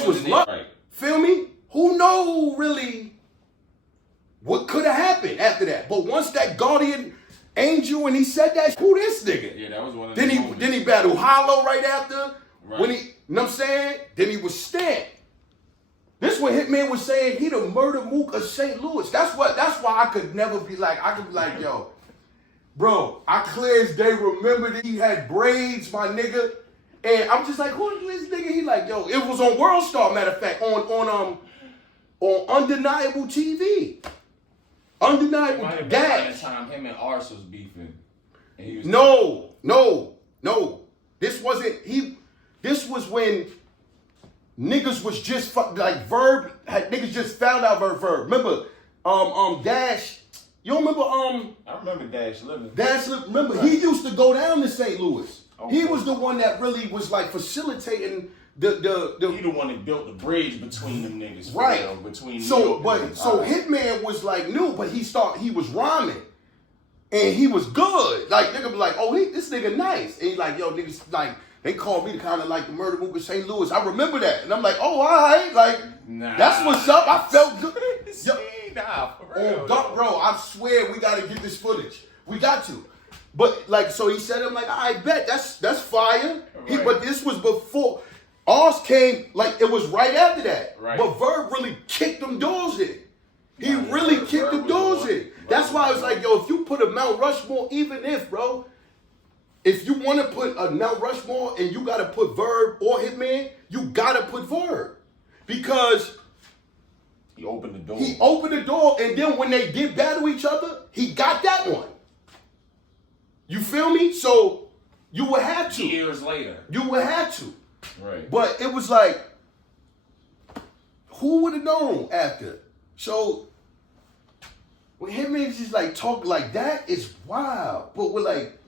this was luck. Right. Feel me? Who know really what could have happened after that? But once that guardian angel and he said that, who this nigga? Yeah, that was one of the moments. Then he battled Hollow right after. Right. When he, you know what I'm saying? Then he was stamped. This what Hitman was saying, he the Murda Mook of St. Louis. That's why I could never be like, yo, bro, I clear as day remember that he had braids, my nigga. And I'm just like, who is this nigga? He like, yo, it was on World Star, matter of fact, on Undeniable TV. Undeniable Dash. By the time him and Ars was beefing. And he was no. This was when niggas was just like Verb niggas just found out Verb. Remember, Dash. You don't remember I remember Dash living. Remember, right. He used to go down to St. Louis. Okay. He was the one that really was like facilitating the He the one that built the bridge between them niggas. Right. Between so Hitman was like new, but he was rhyming. And he was good. Like nigga be like, oh, this nigga nice. And he's like, yo, niggas like they called me kind of like the Murda Mook of St. Louis. I remember that. And I'm like, oh, all right. Like, that's what's up. I felt good. Nah, for real. Bro, I swear we got to get this footage. We got to. But, like, so he said, I'm like, I bet. That's fire. Right. But this was before. Ours came, like, it was right after that. Right. But Verb really kicked them doors in. He really kicked them doors in. That's why I was like, yo, if you put a Mount Rushmore, even if you want to put a Mount Rushmore and you got to put Verb or Hitman, you got to put Verb. Because he opened the door. And then when they did battle each other, he got that one. You feel me? So you would have to. Years later. You would have to. Right. But it was like, who would have known after? So when Hitman just like talk like that, it's wild. But we're like,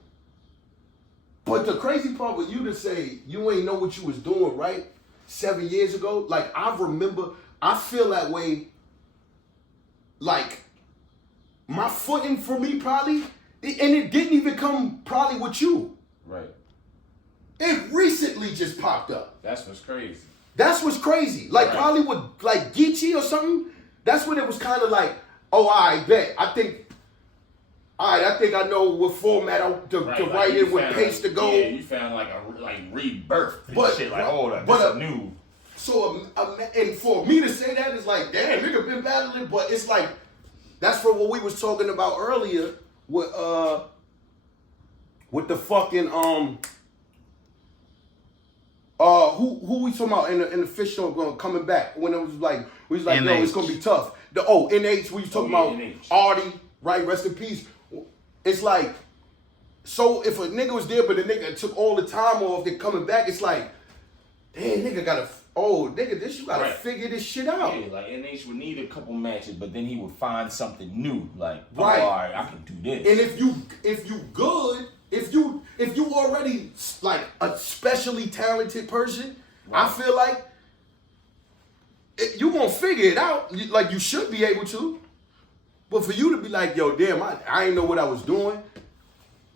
but the crazy part with you to say you ain't know what you was doing, right? 7 years ago, like I remember, I feel that way. Like my footing for me probably, and it didn't even come probably with you. Right. It recently just popped up. That's what's crazy. Like right. Probably with like Geechee or something. That's when it was kind of like, oh, I bet. I think I know what format to write in, what pace to go. Yeah, you found like rebirth and shit. Like, hold up, this is new. So, and for me to say that is like, damn, nigga been battling, but it's like, that's from what we was talking about earlier with the fucking, who we talking about in the fish show coming back when it was like, we was like, NH. no, it's gonna be tough. NH, we was talking about NH. Artie, right, rest in peace. It's like, so if a nigga was there, but the nigga took all the time off, they coming back, it's like, damn, nigga gotta, you gotta figure this shit out. Yeah, like NH would need a couple matches, but then he would find something new, like, right. All right, I can do this. And if you good, if you already like a specially talented person, right. I feel like you gonna figure it out, like you should be able to. But for you to be like, yo, damn, I ain't know what I was doing.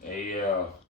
Hey,